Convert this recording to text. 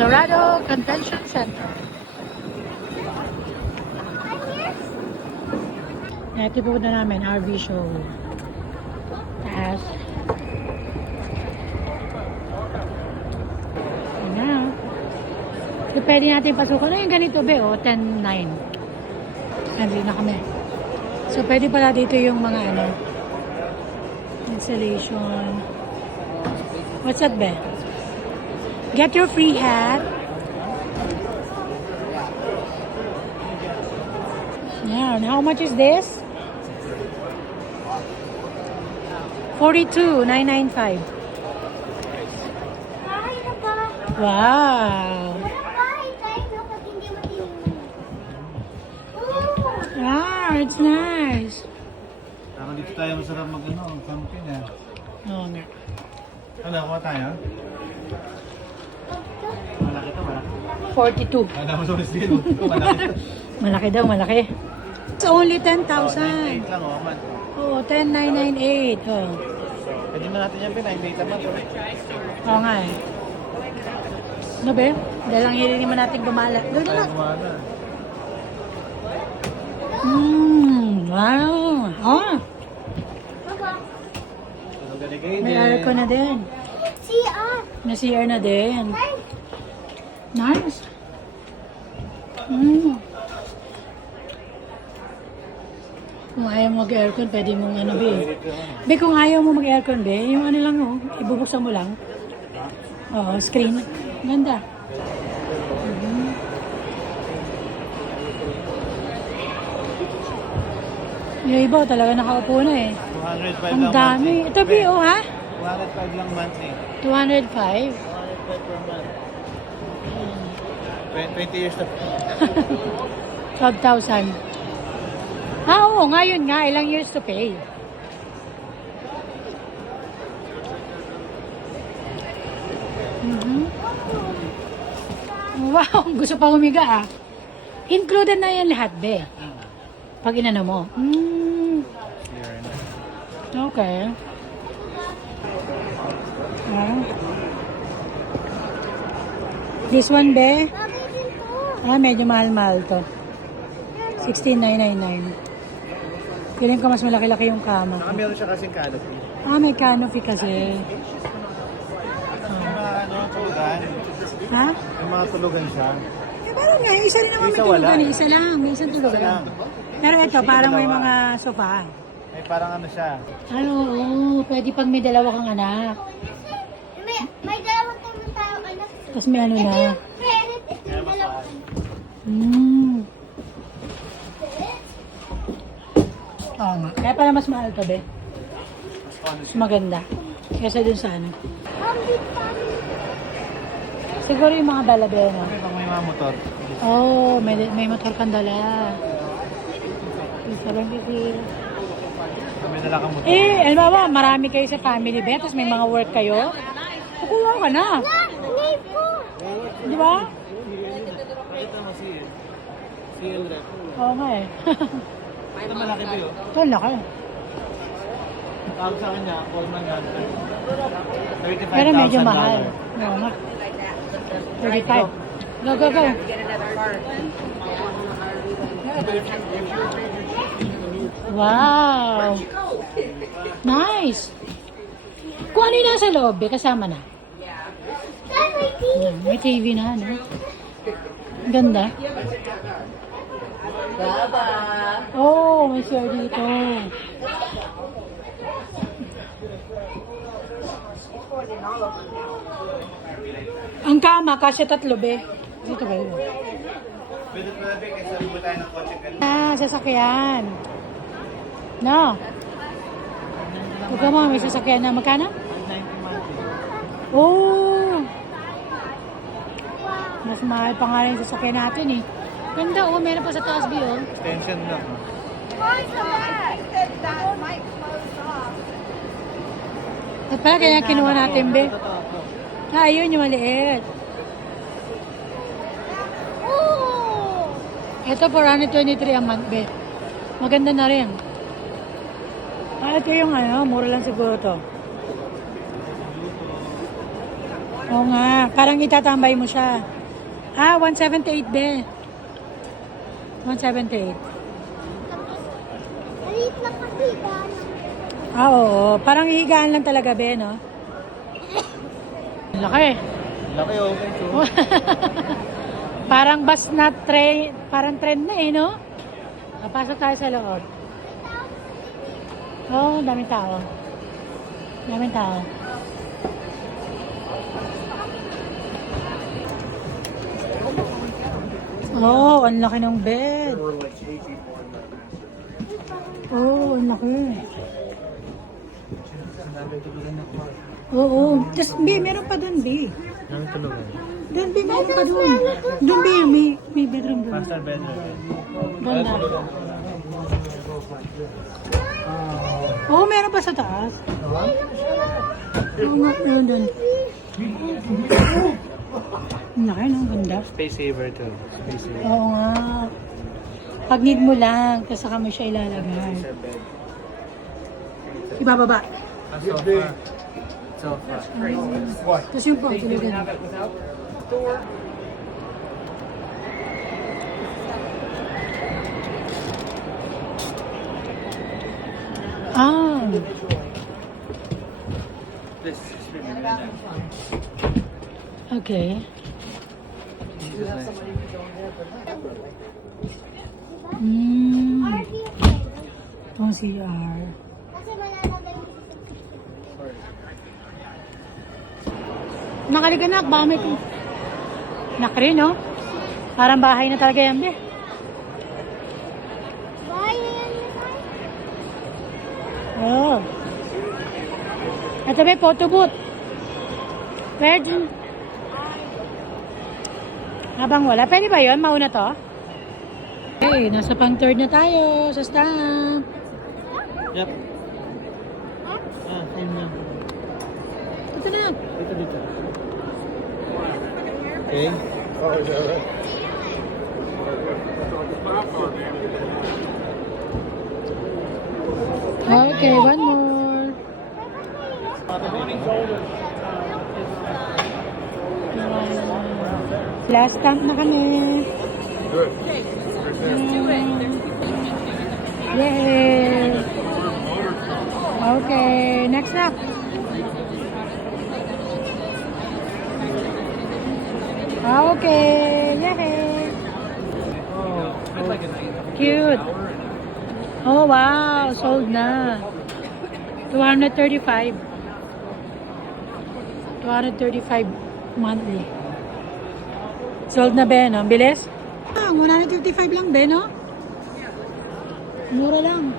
Colorado Convention Center. Ito po na namin, RV show. Taas. Ayan na. So, pwede natin pasukan. Ano yung ganito be? O, 10-9. Nandito na kami. So, pwede pala dito yung mga ano, installation. What's that be? Get your free hat. Yeah, and how much is this? 42,995. Wow. Ah, it's nice. Parang dito tayo masarap mag-ano, camping eh. Oo nga. Ano, kuha tayo? Malaki to, malaki. 42. Ano mo sa Brazil? Malaki to. Malaki daw, malaki. It's only 10,000. 98 lang, oh, man. Oo, 10,998. Oh. Pwede na natin yan, 98 naman. Oo nga eh. Ano ba? Dahil lang hindi naman natin gumala. Doon na. Tayo kumana. Wow. Oh, may aircon na din. May CR na din. Nice. Kung ayaw mo mag-aircon, pwede mong ano, be. Be, kung ayaw mo mag-aircon, be, yung ano lang, oh, ibubuksan mo lang. Oo, screen. Ganda. Yung iba, talaga nakaupo na eh. 205 Ang lang dami. monthly. Ito, be, oh, ha? 205 lang monthly. 205. 205 per month. 20 years na. 12,000. Ah, oo, ngayon nga, ilang years to pay. Wow, gusto pa humiga ah. Included na yan lahat, be. Pag inano mo. Okay. Ah. This one, be? Ah, medyo mahal-mahal to. 16,999. Feeling ko mas malaki-laki yung kama. Saka meron siya kasing canopy. Ah, may canopy kasi. Yung mga ano, tulugan. Ha? Yung mga tulugan siya. Eh, parang nga, isa rin naman may Isa tulugan wala. eh. Isa lang, may isang Isa tulugan. lang. Pero ito, parang may mga sofa. May parang ano siya. Ano, oo, pwede pag may dalawa kang anak. May dalawang naman tayong anak. Tapos may ano na. Parent, ito yung dalawa. Oo nga. Kaya pala mas mahal to, be. Mas ano Mas siya. maganda. Kesa dun sa ano. Big family. Siguro yung mga balabe, no? May pang may mga motor. Oh, may motor kang dala. Sarang kasi. May dala kang motor. Eh, alam mo ba, marami kayo sa family, be, tapos may mga work kayo. Kukuha ka na. Need po. Di ba? Ito mo si Eldred. Oo nga eh. Ito malaki ba yun? Ito, ang laki. Tawag sa akin niya, Coleman yan. $35,000. Pero medyo mahal. Oo nga. 35. Go, go, go. Wow. Nice. Kung ano yung nasa loob, eh, kasama na. Ayan, may TV na, ano? Ang ganda. Oh, may share dito. Ang kama, kasya 3, be. Dito ba yun? Pwede pa natin kasi sabi mo tayo ng kotse ganun. Ah, sasakyan. No. Huwag mo, may sasakyan na. Magkano? 190 monthly. Oh! Mas mahal pa nga rin yung sasakyan natin eh. Ganda oh, meron pa sa taas B oh. Extension lang. At pala kaya kinuha natin be. Ah, ayun yung maliit. Oh! Ito 423 a month be. Maganda na rin. Ah, ito yung ano, mura lang siguro to. Oo nga, parang itatambay mo siya. 178 be. 178. Maliit lang kasi gano'n. Oo. Parang hihigaan lang talaga be, no? Laki. Laki okay to. Parang bus na train, parang train na eh, no? Pasok tayo sa loob. Oo, daming tao. Daming tao. Oh, ang laki ng bed. Oh, ang laki. Oo. Tapos, B, meron pa doon, B. Namin tulugan. Doon, B, meron pa doon. Doon, B, may bedroom doon. Master bedroom. Ganda. Oo, meron pa sa taas. Oo nga, meron doon. Ang laki, no? Ganda. Space saver to. Space saver. Oo nga. Pag need mo lang, tapos saka mo siya ilalagay. Ibababa. Sofa. Sofa. Tapos yung pang tulugan. Ah. This is really Okay. Itong CR. Kasi malalagay mo. Nakaliganak, baka may... Nakri, no? Parang bahay na talaga yan, be. Bahay na yan na tayo. Oh. Ito, be, photo booth. Pwede. Habang wala. Pwede ba yun? Mauna to? Okay, nasa pang third na tayo sa stamp. Yep. Same na. Ito na. Dito. Okay. Oh, is that right? Okay, one more. Last stamp na kami. Good. Yay! Okay, next up. Okay, yay! Cute. Oh wow, sold na. 235. 235 monthly. Sold na ba, no? Bilis? 155 lang ba, no? Mura lang.